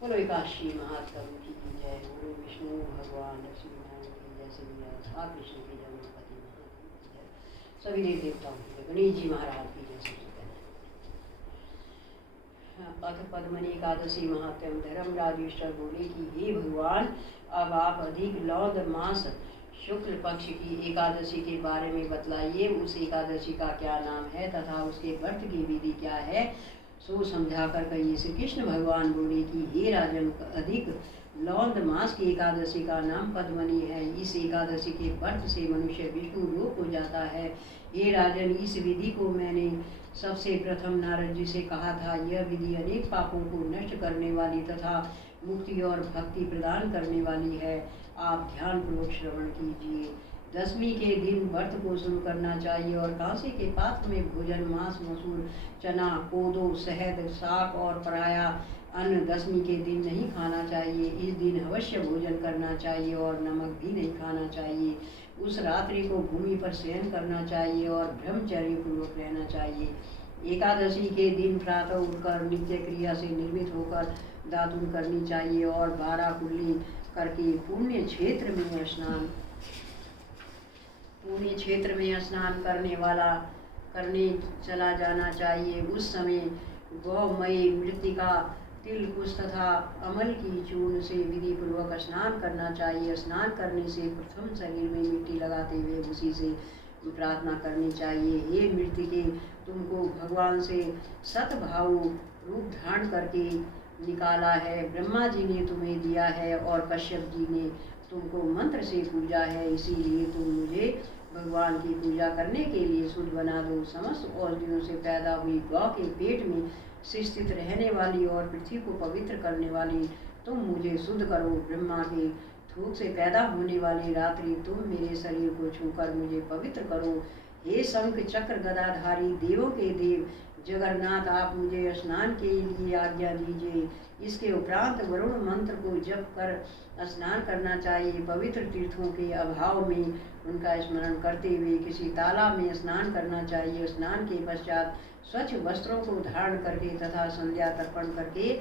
बोलो एकादशी महात्म की जय। बोलो विष्णु भगवान लक्ष्मीनारायण की जय। श्री राधा कृष्ण की जय। महापति महात्मा की जय। सभी देव देवताओं की जय। गणेश जी महाराज की जय। सबसे पहले अथ पद्मनी एकादशी महात्म धर्मराज युष्टर बोले कि हे भगवान, अब आप अधिक लौद मास शुक्ल पक्ष की एकादशी के बारे में बतलाइए। उस एकादशी का क्या नाम है तथा उसके व्रत की विधि क्या है, सो समझा कर कहिए। श्री कृष्ण भगवान बोले कि हे राजन, अधिक लौंद मास की एकादशी का नाम पद्मनी है। इस एकादशी के व्रत से मनुष्य विष्णु लोक हो जाता है। हे राजन, इस विधि को मैंने सबसे प्रथम नारद जी से कहा था। यह विधि अनेक पापों को नष्ट करने वाली तथा मुक्ति और भक्ति प्रदान करने वाली है। आप ध्यान पूर्वक श्रवण कीजिए। दशमी के दिन व्रत को शुरू करना चाहिए और कांसे के पात्र में भोजन मांस, मसूर, चना, कोदो, शहद, शाक और पराया अन्न दशमी के दिन नहीं खाना चाहिए। इस दिन अवश्य भोजन करना चाहिए और नमक भी नहीं खाना चाहिए। उस रात्रि को भूमि पर शयन करना चाहिए और ब्रह्मचर्य पूर्वक रहना चाहिए। एकादशी के दिन प्रातः उठकर नित्य क्रिया से निर्मित होकर दातुन करनी चाहिए और 12 कुल्ली करके पुण्य क्षेत्र में स्नान करने चला जाना चाहिए। उस समय गौमयी मृत्तिका, तिल, कुश तथा अमल की चूर्ण से विधि पूर्वक स्नान करना चाहिए। स्नान करने से प्रथम शरीर में मिट्टी लगाते हुए उसी से प्रार्थना करनी चाहिए। हे मृत्तिके, तुमको भगवान से सतभाव रूप धारण करके निकाला है। ब्रह्मा जी ने तुम्हें दिया है और कश्यप जी ने तुमको मंत्र से पूजा है। इसीलिए तुम मुझे भगवान की पूजा करने के लिए शुद्ध बना दो। समस्त औषधियों से पैदा हुई गौ के पेट में स्थित रहने वाली और पृथ्वी को पवित्र करने वाली तुम मुझे शुद्ध करो। ब्रह्मा के थूक से पैदा होने वाली रात्रि तुम मेरे शरीर को छूकर मुझे पवित्र करो। हे शंख चक्र गदाधारी देवों के देव जगन्नाथ, आप मुझे स्नान के लिए आज्ञा दीजिए। इसके उपरांत वरुण मंत्र को जप कर स्नान करना चाहिए। पवित्र तीर्थों के अभाव में उनका स्मरण करते हुए किसी तालाब में स्नान करना चाहिए। स्नान के पश्चात स्वच्छ वस्त्रों को धारण करके तथा संध्या तर्पण करके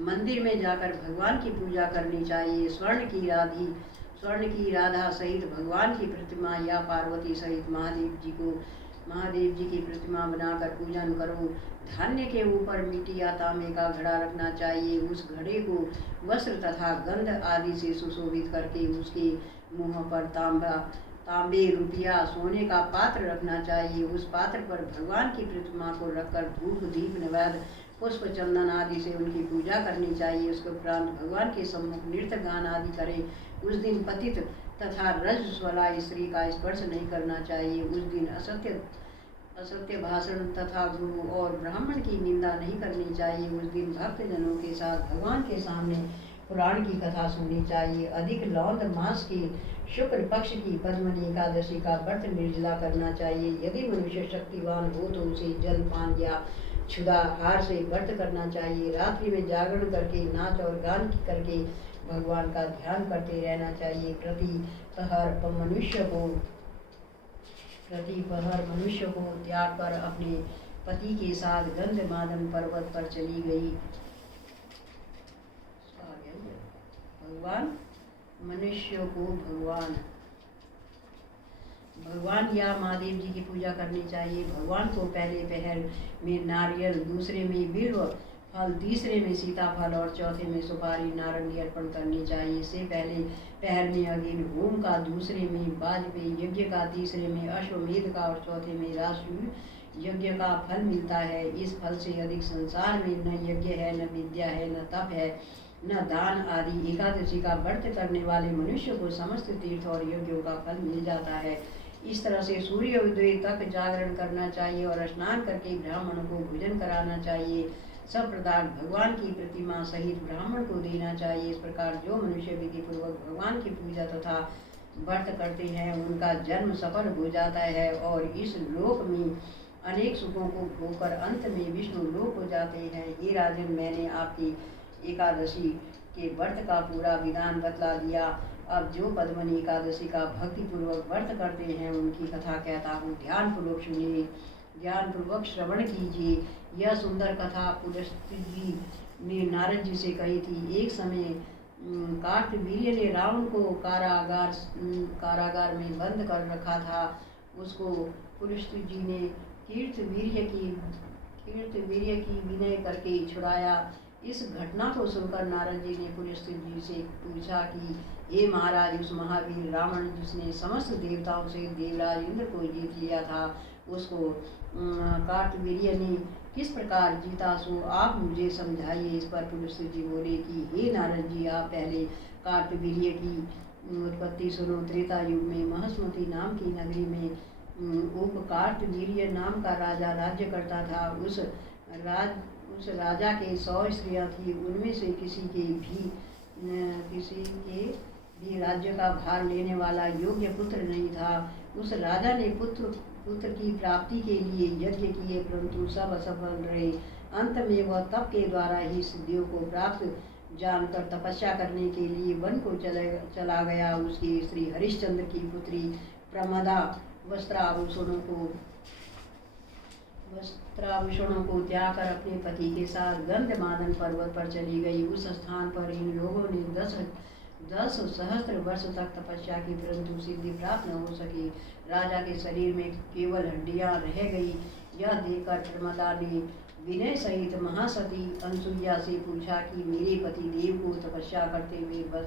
मंदिर में जाकर भगवान की पूजा करनी चाहिए। स्वर्ण की राधा सहित भगवान की प्रतिमा या पार्वती सहित महादेव जी की प्रतिमा बनाकर पूजन करो। धान्य के ऊपर मिट्टी या तांबे का घड़ा रखना चाहिए। उस घड़े को वस्त्र तथा गंध आदि से सुशोभित करके उसके मुंह पर तांबे, रुपया, सोने का पात्र रखना चाहिए। उस पात्र पर भगवान की प्रतिमा को रखकर धूप, दीप, नैवेद्य, पुष्प, चंदन आदि से उनकी पूजा करनी चाहिए। उसके उपरांत भगवान के सम्मुख नृत्य गान आदि करें। उस दिन पतित तथा रजस्वला स्त्री का स्पर्श नहीं करना चाहिए। उस दिन असत्य भाषण तथा गुरु और ब्राह्मण की निंदा नहीं करनी चाहिए। उस दिन भक्त जनों के साथ भगवान के सामने पुराण की कथा सुननी चाहिए। अधिक लौंद मास की शुक्ल पक्ष की पद्मनी एकादशी का व्रत निर्जला करना चाहिए। यदि मनुष्य शक्तिवान हो तो उसे जल पान या क्षुधाहार से व्रत करना चाहिए। रात्रि में जागरण करके नाच और गान करके भगवान का ध्यान करते रहना चाहिए। प्रति पहर मनुष्य को त्याग कर अपने पति के साथ गंधमादन पर्वत पर चली गई। मनुष्य को भगवान या महादेव जी की पूजा करनी चाहिए। भगवान को पहले पहर में नारियल, दूसरे में बिल्व फल, तीसरे में सीताफल और चौथे में सुपारी नारंगी अर्पण करनी चाहिए। इससे पहले पहर में अग्नि होम का, दूसरे में वाजपेयी यज्ञ का, तीसरे में अश्वमेध का और चौथे में राजसूय यज्ञ का फल मिलता है। इस फल से अधिक संसार में न यज्ञ है, न विद्या है, न तप है, न दान आदि। एकादशी का व्रत करने वाले मनुष्य को समस्त तीर्थ और यज्ञों का फल मिल जाता है। इस तरह से सूर्योदय तक जागरण करना चाहिए और स्नान करके ब्राह्मण को भोजन कराना चाहिए। सब पदार्थ भगवान की प्रतिमा सहित ब्राह्मण को देना चाहिए। इस प्रकार जो मनुष्य विधि पूर्वक भगवान की पूजा तथा व्रत करते हैं उनका जन्म सफल हो जाता है और इस लोक में अनेक सुखों को भोगकर अंत में विष्णु लोक हो जाते हैं। हे राजन, मैंने आपकी एकादशी के व्रत का पूरा विधान बतला दिया। अब जो पद्मनी एकादशी का भक्ति पूर्वक व्रत करते हैं उनकी कथा कहता हूँ। ध्यान पूर्वक सुनिए, ज्ञान पूर्वक श्रवण कीजिए। यह सुंदर कथा पुलस्त्य जी ने नारद जी से कही थी। एक समय कार्तवीर्य ने रावण को कारागार में बंद कर रखा था। उसको पुलस्त्य जी ने कीर्तवीर्य की विनय करके छुड़ाया। इस घटना को सुनकर नारद जी ने पुलस्त्य जी से पूछा कि हे महाराज, उस महावीर रावण जिसने समस्त देवताओं से देवराज इंद्र को जीत लिया था, उसको कार्तवीर्य ने किस प्रकार जीता, सो आप मुझे समझाइए। इस पर पुलस्त्य जी बोले कि हे नारद जी, आप पहले कार्तवीर्य की उत्पत्ति सुनो। त्रेता युग में महस्मति नाम की नगरी में उपकार्तवीर्य नाम का राजा राज्य करता था। उस राजा के 100 स्त्रियां थी। उनमें से किसी के भी राज्य का भार लेने वाला योग्य पुत्र नहीं था। उस राजा ने पुत्र की प्राप्ति के लिए यज्ञ किए, परंतु सब असफल रहे। अंत में वह तप के द्वारा ही सिद्धियों को प्राप्त जानकर तपस्या करने के लिए वन को चला गया। उसकी स्त्री हरिश्चंद्र की पुत्री प्रमदा वस्त्राभूषणों को त्याग कर अपने पति के साथ गंधमादन पर्वत पर चली गई। उस स्थान पर इन लोगों ने 10 सहस्त्र वर्ष तक तपस्या की, परंतु सिद्धि प्राप्त न हो सकी। राजा के शरीर में केवल हड्डियां रह गई। यह देखकर प्रमदा ने विनय सहित महासती अनसुईया से पूछा कि मेरे पति देव को तपस्या करते हुए बस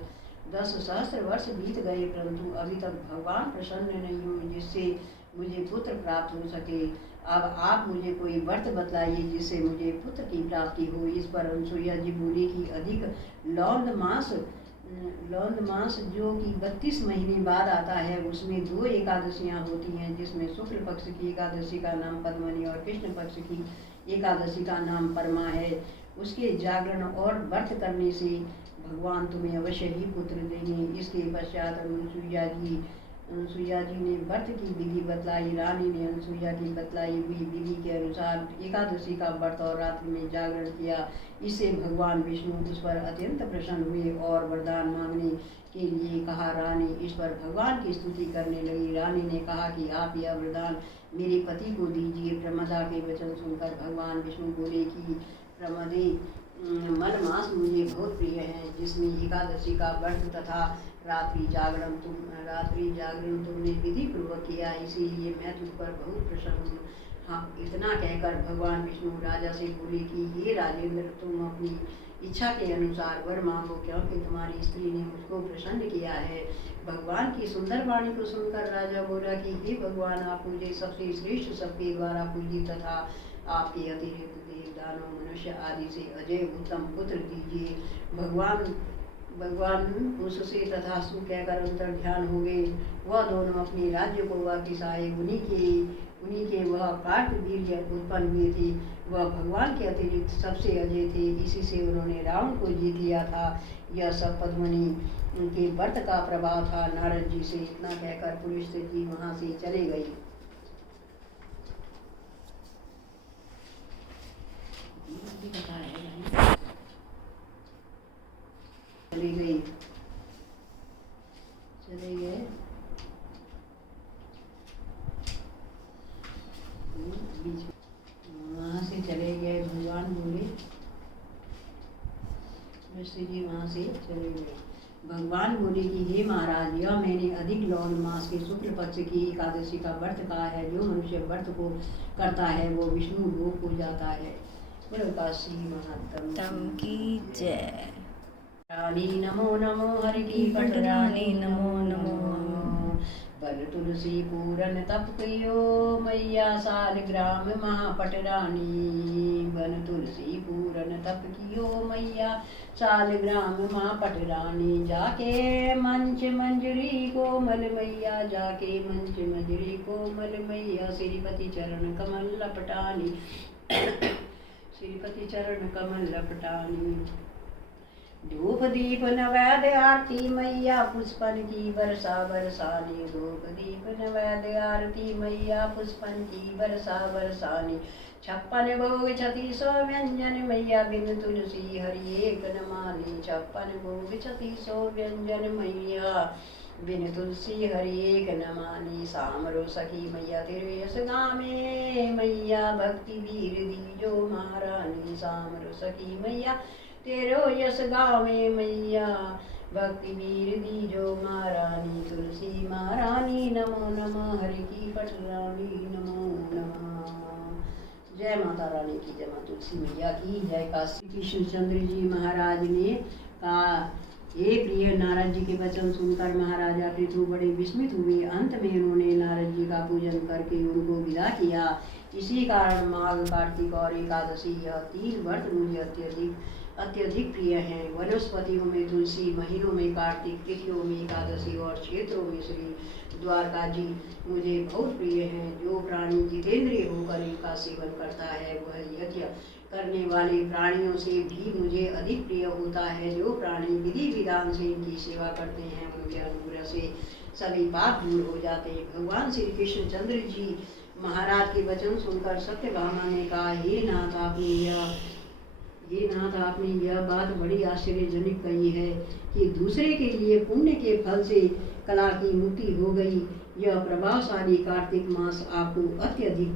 10 सहस्त्र वर्ष बीत गए, परंतु अभी तक भगवान प्रसन्न नहीं हुए जिससे मुझे पुत्र प्राप्त हो सके। अब आप मुझे कोई व्रत बतलाइए जिससे मुझे पुत्र की प्राप्ति हो। इस पर अनसुईया जी बोली कि अधिक लौंद मास जो कि 32 महीने बाद आता है, उसमें 2 एकादशियां होती हैं, जिसमें शुक्ल पक्ष की एकादशी का नाम पद्मनी और कृष्ण पक्ष की एकादशी का नाम परमा है। उसके जागरण और व्रत करने से भगवान तुम्हें अवश्य ही पुत्र देंगे। इसके पश्चात अनसुईया जी ने व्रत की विधि बतलाई। रानी ने अनसुईया की बतलाई हुई विधि के अनुसार एकादशी का व्रत और रात्रि में जागरण किया। इससे भगवान विष्णु उस पर अत्यंत प्रसन्न हुए और वरदान मांगने के लिए कहा। रानी इस पर भगवान की स्तुति करने लगी। रानी ने कहा कि आप यह वरदान मेरे पति को दीजिए। प्रमदा के वचन सुनकर भगवान विष्णु बोले कि प्रमदे, मन मास मुझे बहुत प्रिय है, जिसमें एकादशी का व्रत तथा रात्रि जागरण तुमने विधि पूर्वक किया, इसीलिए मैं तुम पर बहुत प्रसन्न हूँ। हाँ, इतना कहकर भगवान विष्णु राजा से बोले कि हे राजेंद्र, तुम अपनी इच्छा के अनुसार वर मांगो, क्योंकि तुम्हारी स्त्री ने मुझको प्रसन्न किया है। भगवान की सुंदर वाणी को सुनकर राजा बोला कि हे भगवान, आप मुझे सबसे श्रेष्ठ सबके द्वारा पूजित तथा आपके अतिरिक्त देव दानव मनुष्य आदि से अजय उत्तम पुत्र दीजिए। भगवान उससे तथास्तु कहकर अंतर ध्यान हो गए। वह दोनों अपने राज्य को वापिस आए। उन्हीं के वह कार्तवीर्य उत्पन्न हुए थे। वह भगवान के अतिरिक्त सबसे अजय थे। इसी से उन्होंने रावण को जीत लिया था। यह सब पद्मनी के व्रत का प्रभाव था। नारद जी से इतना कहकर पुलस्त्य जी वहां से चले गई। चले गए वहाँ से चले गए। भगवान बोले, पुलस्त्य जी वहाँ से चले गए। भगवान बोले कि हे महाराज, यह मैंने अधिक लौंग मास के शुक्ल पक्ष की एकादशी का व्रत कहा है। जो मनुष्य व्रत को करता है वो विष्णु लोक को जाता है। काशी महात्म की जय। रानी नमो नमो, हरि की पटरानी नमो नमो। बल तुलसी पूरन तप कियो, मैया सालग्राम महापटरानी। बल तुलसी पूरन तप कियो, मैया सालग्राम महापटरानी। जाके मंच मंजरी कोमल मैया, जाके मंच मंजरी कोमल मैया। श्रीपति चरण कमल लपटानी, श्रीपति चरण कमल लपटानी। धूप दीप नैवेद्य आरती मैया, पुष्पन की वर्षा बरसानी। धूप दीप नैवेद्य आरती मैया, पुष्पन की वर्षा बरसानी। 56 भोग 36 व्यंजन मैया, बिन तुलसी हरि एक न मानी। 56 भोग 36 व्यंजन मैया, बिन तुलसी हरि एक न मानी। सामरो सखी मैया तेरे यश गामे, मैया भक्ति वीर दीजो महारानी। सामरो सखी मैया तेरो यश गावे मैया, भक्ति वीर दीजो महारानी, तुलसी महारानी नमो नमः, हरि की पटरानी नमो नमः। जय माता रानी की, जय माता तुलसी मैया की जय। काशी कृष्ण चंद्र जी महाराज ने कहा, हे प्रिय, नारद जी के वचन सुनकर महाराजा पृथु बड़े विस्मित हुए। अंत में उन्होंने नारद जी का पूजन करके उनको विदा किया। इसी कारण माघ, कार्तिक और एकादशी यह 3 व्रत मुझे अत्यधिक प्रिय हैं। वनस्पतियों में तुलसी, महीनों में कार्तिक, तिथियों में एकादशी और क्षेत्रों में श्री द्वारका जी मुझे बहुत प्रिय हैं। जो प्राणी जितेंद्रिय होकर इनका सेवन करता है वह यज्ञ करने वाले प्राणियों से भी मुझे अधिक प्रिय होता है। जो प्राणी विधि विधान से इनकी सेवा करते हैं उनके अनुग्रह से सभी पाप दूर हो जाते हैं। भगवान श्री कृष्ण चंद्र जी महाराज के वचन सुनकर सत्यभामा ने कहा, हे नाथ, आपने यह बात बड़ी आश्चर्यजनक कही है कि दूसरे के लिए पुण्य के फल से कला की मुक्ति हो गई। यह प्रभावशाली कार्तिक मास आपको अत्यधिक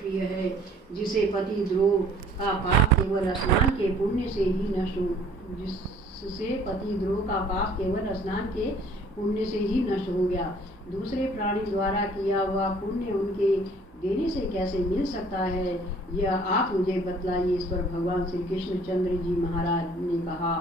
प्रिय है, जिसे पति द्रोह का पाप केवल स्नान के पुण्य से ही नष्ट हो गया। दूसरे प्राणी द्वारा किया हुआ पुण्य उनके देने से कैसे मिल सकता है, यह आप मुझे बतलाइए। इस पर भगवान श्री कृष्ण चंद्र जी महाराज ने कहा,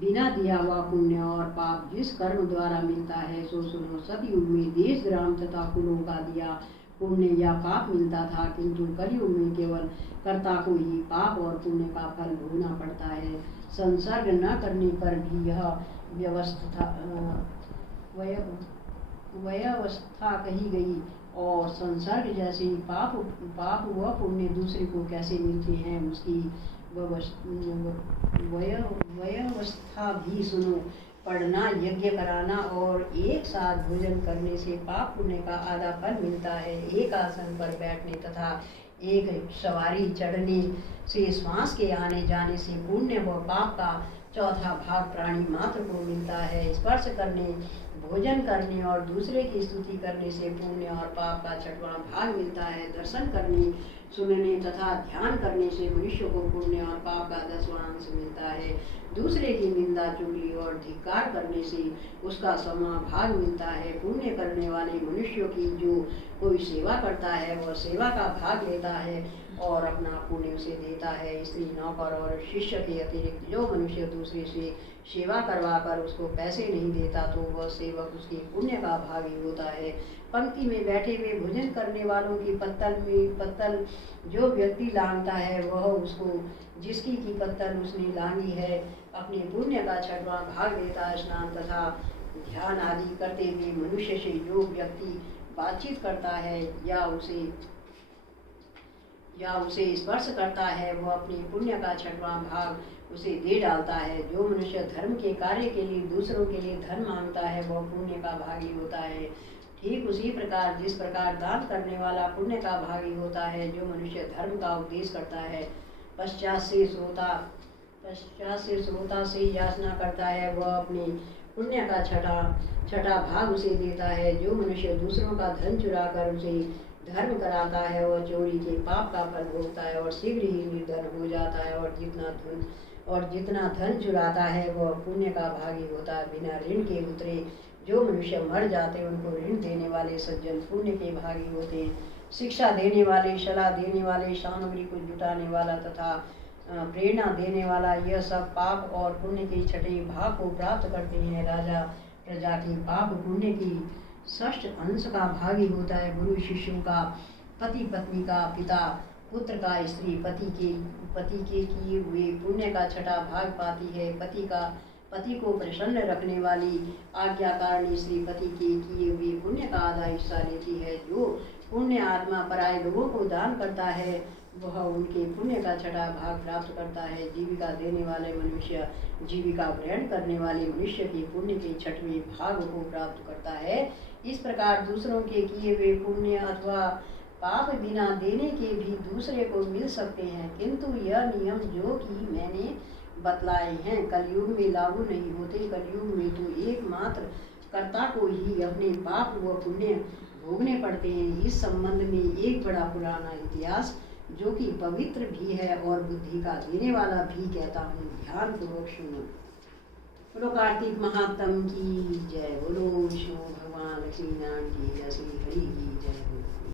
बिना दिया हुआ पुण्य और पाप जिस कर्म द्वारा मिलता है सो सुनो। सतयुग में देश, ग्राम तथा कुलों का दिया पुण्य या पाप मिलता था, किंतु कलयुग में केवल कर्ता को ही पाप और पुण्य का फल भोगना पड़ता है। संसर्ग न करने पर भी यह व्यवस्था कही गई, और संसर्ग जैसे पाप व पुण्य दूसरे को कैसे मिलते हैं उसकी व्यवस्था भी सुनो। पढ़ना, यज्ञ कराना और एक साथ भोजन करने से पाप पुण्य का आधा फल मिलता है। एक आसन पर बैठने तथा एक सवारी चढ़ने से, श्वास के आने जाने से पुण्य व पाप का चौथा भाग प्राणी मात्र को मिलता है। स्पर्श करने, भोजन करने और दूसरे की स्तुति करने से पुण्य और पाप का 6वां भाग मिलता है। दर्शन करने, सुनने तथा ध्यान करने से मनुष्य को पुण्य और पाप का 10वां अंश मिलता है। दूसरे की निंदा, चुगली और धिक्कार करने से उसका 6वां भाग मिलता है। पुण्य करने वाले मनुष्यों की जो कोई सेवा करता है वह सेवा का भाग लेता है और अपना पुण्य उसे देता है। स्त्री, नौकर और शिष्य के अतिरिक्त जो मनुष्य दूसरे से सेवा करवाकर उसको पैसे नहीं देता तो वह सेवक उसके पुण्य का भागी होता है। पंक्ति में बैठे हुए भोजन करने वालों की पत्तल जो व्यक्ति लांघता है वह उसको जिसकी की पत्तल उसने लांघी है अपने पुण्य का 6वां भाग देता है। स्नान तथा ध्यान आदि करते हुए मनुष्य से जो व्यक्ति बातचीत करता है या उसे स्पर्श करता है वह अपने पुण्य का 6वां भाग उसे दे डालता है। जो मनुष्य धर्म के कार्य के लिए दूसरों के लिए धन मांगता है वह पुण्य का भागी होता है। ठीक उसी प्रकार जिस प्रकार दान करने वाला पुण्य का भागी होता है, जो मनुष्य धर्म का उपदेश करता है पश्चात से श्रोता से याचना करता है वह अपने पुण्य का छठा भाग उसे देता है। जो मनुष्य दूसरों का धन चुरा कर उसे धर्म कराता है वह चोरी के पाप का फल भोगता है और शीघ्र ही निर्धन हो जाता है। और जितना धन चुराता है वह पुण्य का भागी होता है। बिना ऋण के उतरे जो मनुष्य मर जाते उनको ऋण देने वाले सज्जन पुण्य के भागी होते हैं। शिक्षा देने वाले, सलाह देने वाले, सामग्री को जुटाने वाला तथा प्रेरणा देने वाला, यह सब पाप और पुण्य के 6ठे भाग को प्राप्त करते हैं। राजा प्रजा के पाप पुण्य की 6ठ अंश का भागी होता है। गुरु शिष्यों का, पति पत्नी का, पिता पुत्र का, स्त्री पति के किए हुए पुण्य का 6ठा भाग पाती है। पति को प्रसन्न रखने वाली आज्ञाकारिणी स्त्री पति के किए हुए पुण्य का आधा हिस्सा लेती है। जो पुण्य आत्मा पराये लोगों को दान करता है वह उनके पुण्य का 6ठा भाग प्राप्त करता है। जीविका देने वाले मनुष्य जीविका ग्रहण करने वाले मनुष्य के पुण्य के 6वें भाग को प्राप्त करता है। इस प्रकार दूसरों के किए हुए पुण्य अथवा पाप बिना देने के भी दूसरे को मिल सकते हैं, किंतु यह नियम जो कि मैंने बतलाए हैं कलयुग में लागू नहीं होते। कलयुग में तो एकमात्र कर्ता को ही अपने पाप व पुण्य भोगने पड़ते हैं। इस संबंध में एक बड़ा पुराना इतिहास जो कि पवित्र भी है और बुद्धि का देने वाला भी कहता हूँ, ध्यान पूर्वक सुनो। बोलो कार्तिक महात्म की जय, बोलो विष्णु भगवान लक्ष्मी नारायण की जय, श्री हरि की जय।